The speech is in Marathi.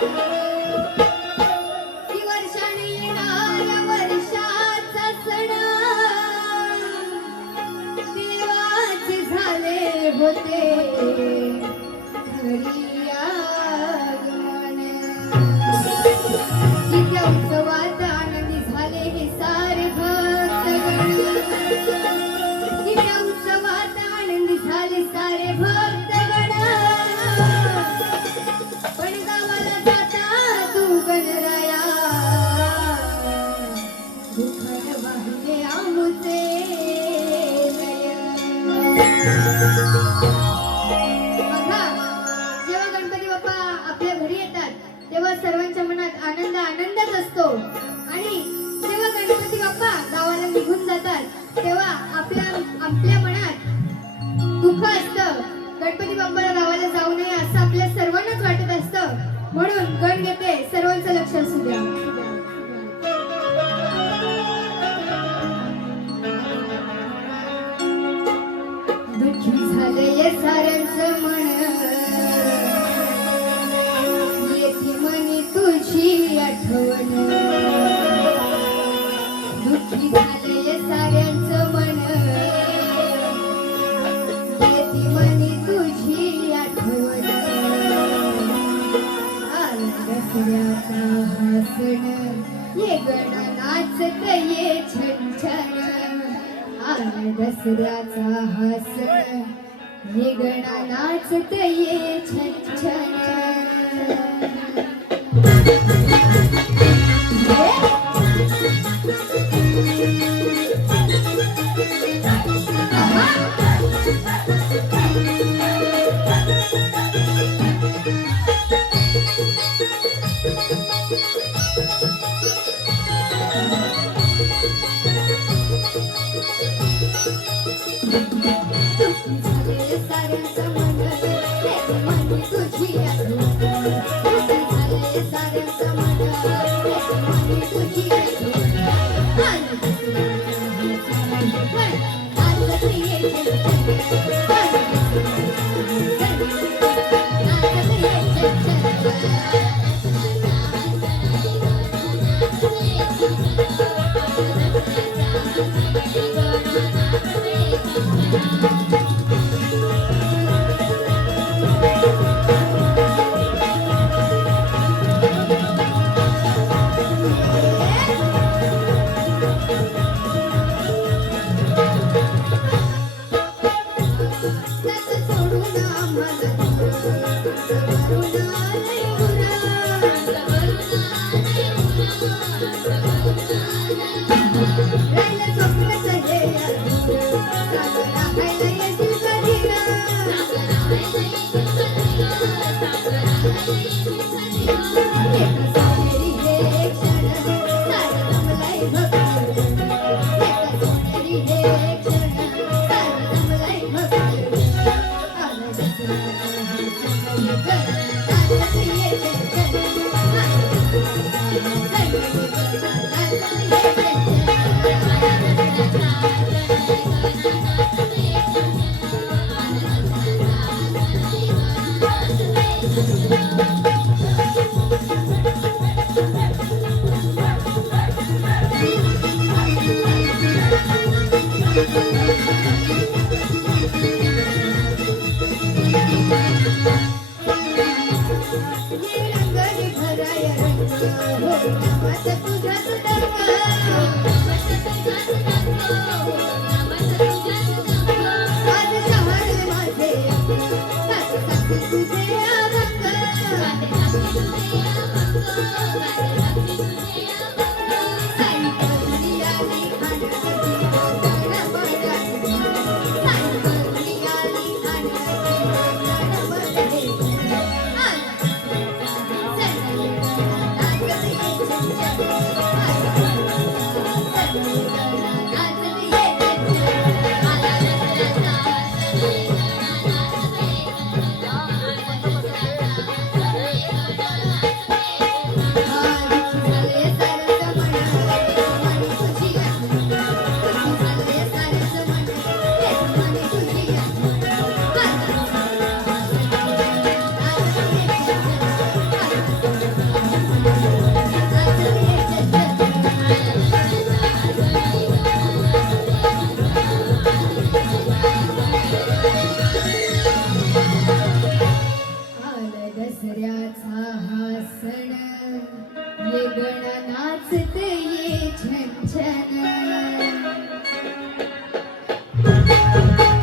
की वर्षाने येणाऱ्या वर्षाचा सण देवाचे झाले होते घरी आगमन. तिच्या उत्सवात आनंदी झाले हे सारे भक्तगण. तिच्या उत्सवात आनंदी झाले सारे भक्तगण. पण गावाला जाता तू गणराया दुःखद वाहिले आमुचे बघा, जेव्हा गणपती बाप्पा आपल्या घरी येतात तेव्हा सर्वांच्या मनात आनंदच असतो. आणि जेव्हा गणपती बाप्पा गावाला निघून जातात तेव्हा आपल्या मनात दुःख असतं. गणपती बाप्पाला गावाला जाऊ नये असं आपल्या सर्वांनाच वाटत असतं. म्हणून गण घेते, सर्वांचं लक्ष असू द्या. दुःखी झालंय साऱ्यांचं मन, येते मनी तुझी आठवण. दुःखी झालंय साऱ्यांचं मन, येते मनी तुझी आठवण. दसऱ्याचा हा सण ये गण नाचत ये छन छन. दसऱ्याचा हा सण ये गण नाचत ये छन छन. दसऱ्याचा हा सण ये गण नाचते